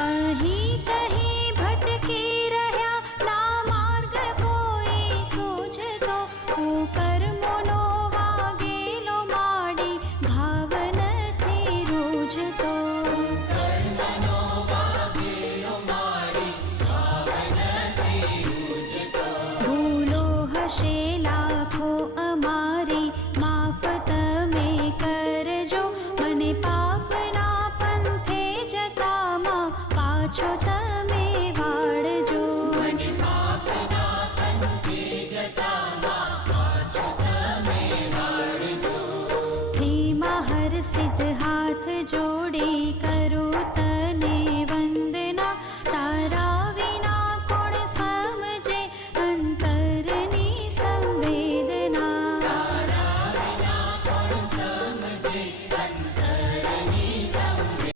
અહીં કहीं ભટકી રહ્યા ના માર્ગ કોઈ સૂઝતો હું કર્મોનો વાગેલો માડી ભાવ નથી રૂઝતો ભૂલો હશે લાખો અમારી માફ તમે કરજો મને પાપના પંથે જતામાં પાછો